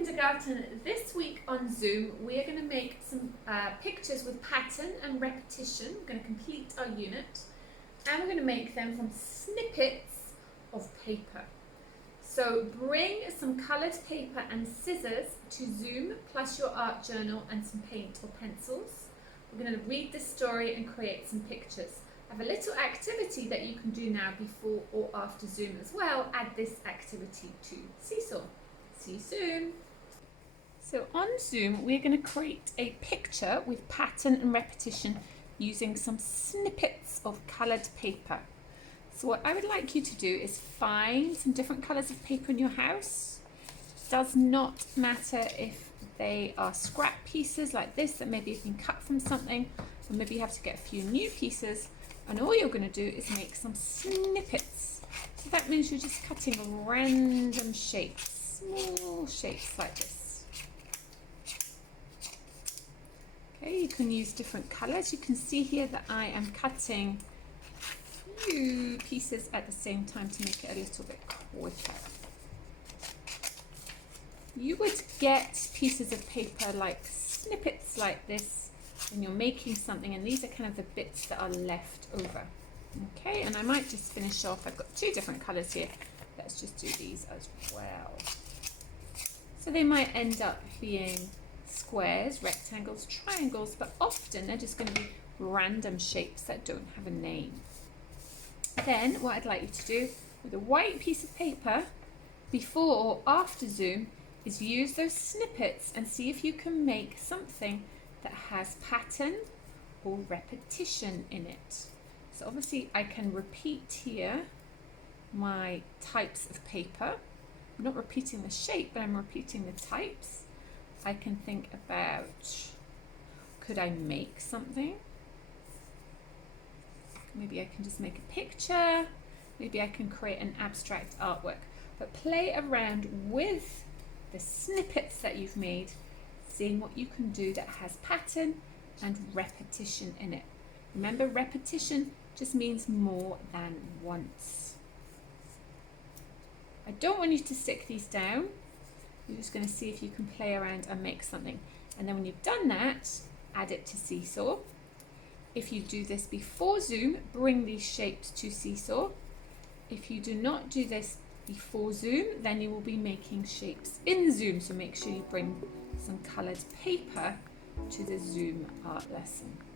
kindergarten. This week on Zoom we are going to make some pictures with pattern and repetition. We're going to complete our unit and we're going to make them from snippets of paper. So bring some coloured paper and scissors to Zoom, plus your art journal and some paint or pencils. We're going to read the story and create some pictures. I have a little activity that you can do now before or after Zoom as well. Add this activity to Seesaw. See you soon. So on Zoom, we're going to create a picture with pattern and repetition using some snippets of coloured paper. So what I would like you to do is find some different colours of paper in your house. Does not matter if they are scrap pieces like this that maybe you've been cut from something, or maybe you have to get a few new pieces, and all you're going to do is make some snippets. So that means you're just cutting random shapes, small shapes like this. Okay, you can use different colours. You can see here that I am cutting few pieces at the same time to make it a little bit quicker. You would get pieces of paper like snippets like this when you're making something, and these are kind of the bits that are left over. Okay, and I might just finish off. I've got two different colours here. Let's just do these as well. So they might end up being squares, rectangles, triangles, but often they're just going to be random shapes that don't have a name. Then what I'd like you to do with a white piece of paper before or after Zoom is use those snippets and see if you can make something that has pattern or repetition in it. So obviously I can repeat here my types of paper. I'm not repeating the shape, but I'm repeating the types. I can think about, could I make something? Maybe I can just make a picture. Maybe I can create an abstract artwork. But play around with the snippets that you've made, seeing what you can do that has pattern and repetition in it. Remember, repetition just means more than once. I don't want you to stick these down. You're just going to see if you can play around and make something. And then when you've done that, add it to Seesaw. If you do this before Zoom, bring these shapes to Seesaw. If you do not do this before Zoom, then you will be making shapes in Zoom. So make sure you bring some coloured paper to the Zoom art lesson.